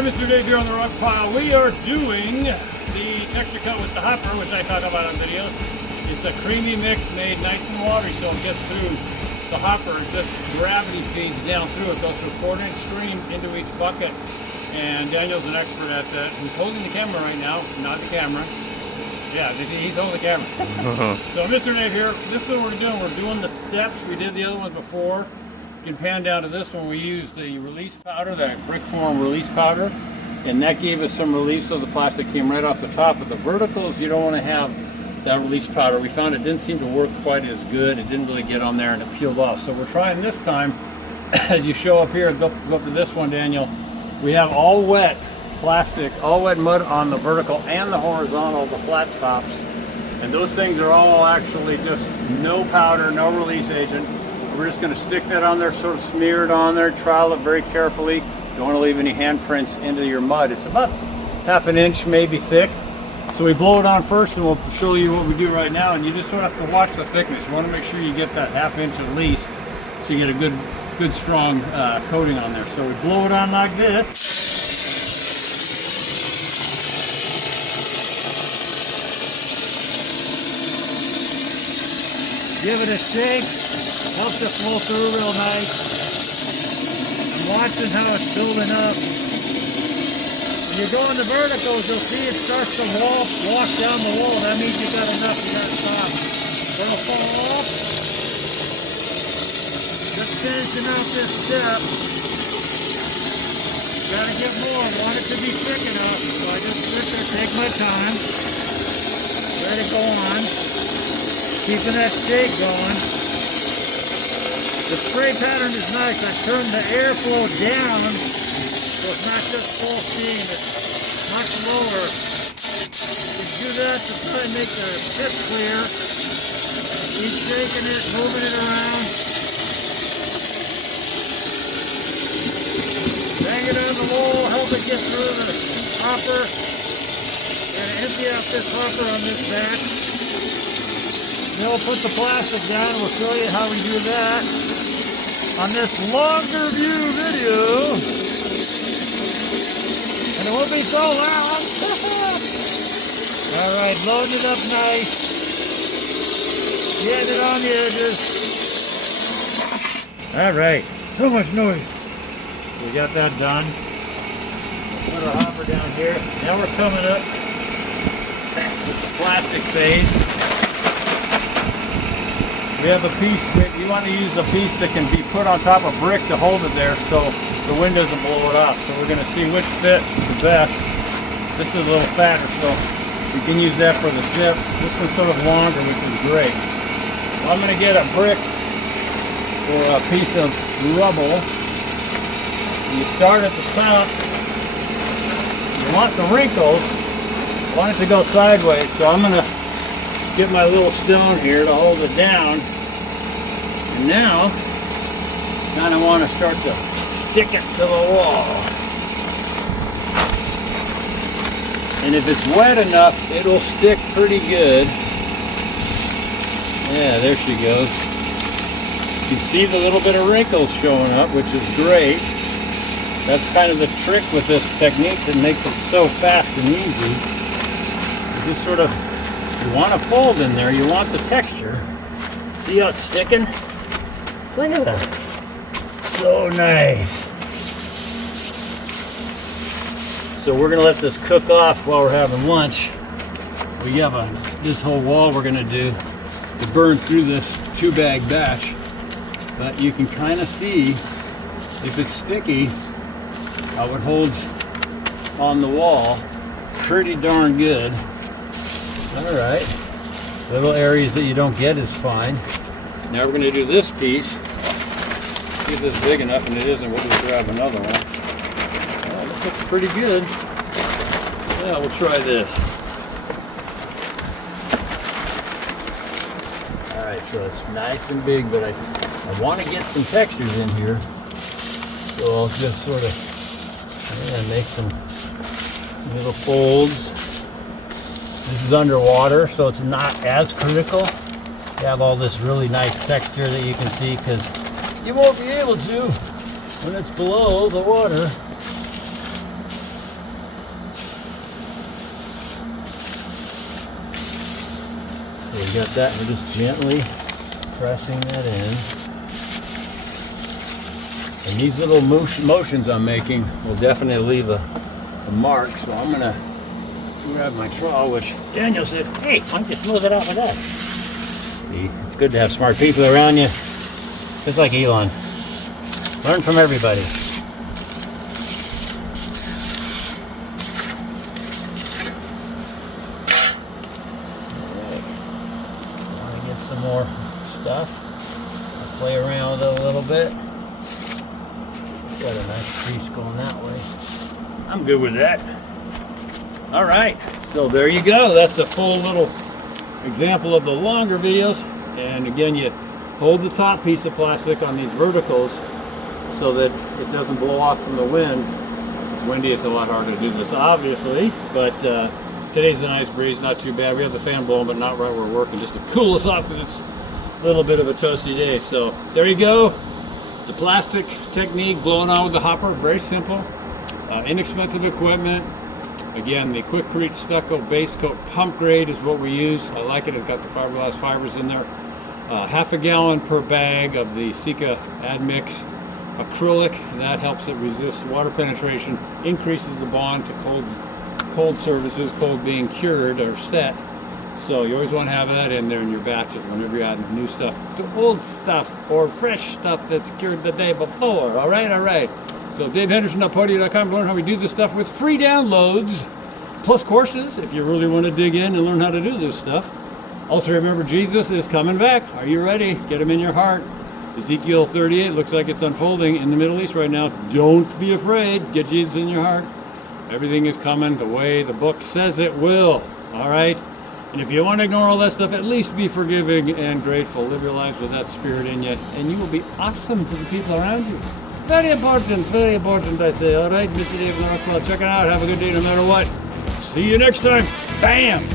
Alright, Mr. Dave here on the rock pile. We are doing the texture cut with the hopper, which I talk about on videos. It's a creamy mix made nice and watery so it gets through the hopper. It just gravity feeds down through it, goes through a 4-inch stream into each bucket. And Daniel's an expert at that. He's holding the camera right now, not the camera. Yeah, he's holding the camera. So Mr. Dave here, this is what we're doing. We're doing the steps. We did the other ones before. You can pan down to this one. We used the release powder, that brick form release powder, and that gave us some release so the plastic came right off the top. But the verticals, you don't want to have that release powder. We found it didn't seem to work quite as good. It didn't really get on there and it peeled off. So we're trying this time, as you show up here, go up to this one, Daniel. We have all wet plastic, all wet mud on the vertical and the horizontal, the flat tops. And those things are all actually just no powder, no release agent. We're just going to stick that on there, sort of smear it on there, trowel it very carefully. You don't want to leave any handprints into your mud. It's about ½ an inch, maybe thick. So we blow it on first and we'll show you what we do right now. And you just sort of have to watch the thickness. You want to make sure you get that ½ inch at least so you get a good strong coating on there. So we blow it on like this. Give it a shake. Helps it flow through real nice. I'm watching how it's building up. When you're going to verticals, you'll see it starts to wash down the wall. That means you got enough, you got to stop. It'll fall off. Just finishing out this step. Gotta get more. I want it to be thick enough, so I just sit there, take my time. Let it go on. Keeping that shake going. The spray pattern is nice. I turned the airflow down, so it's not just full steam, it's much lower. You do that to try and make the tip clear. Keep shaking it, moving it around. Bang it on the wall, help it get through the hopper. Gotta empty out this hopper on this batch. Then we'll put the plastic down, we'll show you how we do that on this longer view video, and it won't be so loud. All right, load it up nice. Get it on the edges. All right, so much noise. So we got that done. We'll put our hopper down here. Now we're coming up with the plastic phase. We have a piece, you want to use a piece that can be put on top of brick to hold it there so the wind doesn't blow it off. So we're going to see which fits the best. This is a little fatter, so you can use that for the zip. This one's sort of longer, which is great. So I'm going to get a brick or a piece of rubble. You start at the top. You want the wrinkles. You want it to go sideways, so I'm going to get my little stone here to hold it down. And now, kind of want to start to stick it to the wall. And if it's wet enough, it'll stick pretty good. Yeah, there she goes. You can see the little bit of wrinkles showing up, which is great. That's kind of the trick with this technique that makes it so fast and easy. You just sort of, you want a fold in there, you want the texture. See how it's sticking? Look at that. So nice. So we're gonna let this cook off while we're having lunch. We have this whole wall we're gonna do to burn through this 2-bag batch. But you can kind of see if it's sticky, how it holds on the wall. Pretty darn good. All right, little areas that you don't get is fine. Now we're going to do this piece. See if this is big enough, and it isn't, we'll just grab another one. Oh, this looks pretty good. Yeah, we'll try this. All right, so it's nice and big, but I want to get some textures in here. So I'll just sort of make some little folds. This is underwater, so it's not as critical. You have all this really nice texture that you can see, because you won't be able to when it's below the water. we got that. We're just gently pressing that in. And these little motions I'm making will definitely leave a mark. So I'm gonna grab my trowel, which Daniel said, hey, why don't you smooth it out with that? See, it's good to have smart people around you. Just like Elon. Learn from everybody. Some more stuff. I'll play around with it a little bit. Got a nice crease going that way. I'm good with that. All right, so there you go. That's a full little example of the longer videos. And again, you hold the top piece of plastic on these verticals so that it doesn't blow off from the wind. It's windy, it's a lot harder to do this, obviously, but today's a nice breeze, not too bad. We have the fan blowing, but not right where we're working, just to cool us off because it's a little bit of a toasty day. So there you go. The plastic technique, blowing on with the hopper, very simple, inexpensive equipment. Again, the Quikrete stucco base coat pump grade is what we use. I like it. It's got the fiberglass fibers in there. Half a gallon per bag of the Sika Admix acrylic. That helps it resist water penetration, increases the bond to cold surfaces, cold being cured or set. So you always want to have that in there in your batches whenever you're adding new stuff to old stuff or fresh stuff that's cured the day before. All right. So DaveHenderson.podia.com, learn how we do this stuff with free downloads, plus courses if you really want to dig in and learn how to do this stuff. Also remember, Jesus is coming back. Are you ready? Get him in your heart. Ezekiel 38 looks like it's unfolding in the Middle East right now. Don't be afraid. Get Jesus in your heart. Everything is coming the way the book says it will. All right? And if you want to ignore all that stuff, at least be forgiving and grateful. Live your lives with that spirit in you, and you will be awesome to the people around you. Very important, I say. All right, Mr. Dave Northwell, check it out. Have a good day no matter what. See you next time. Bam!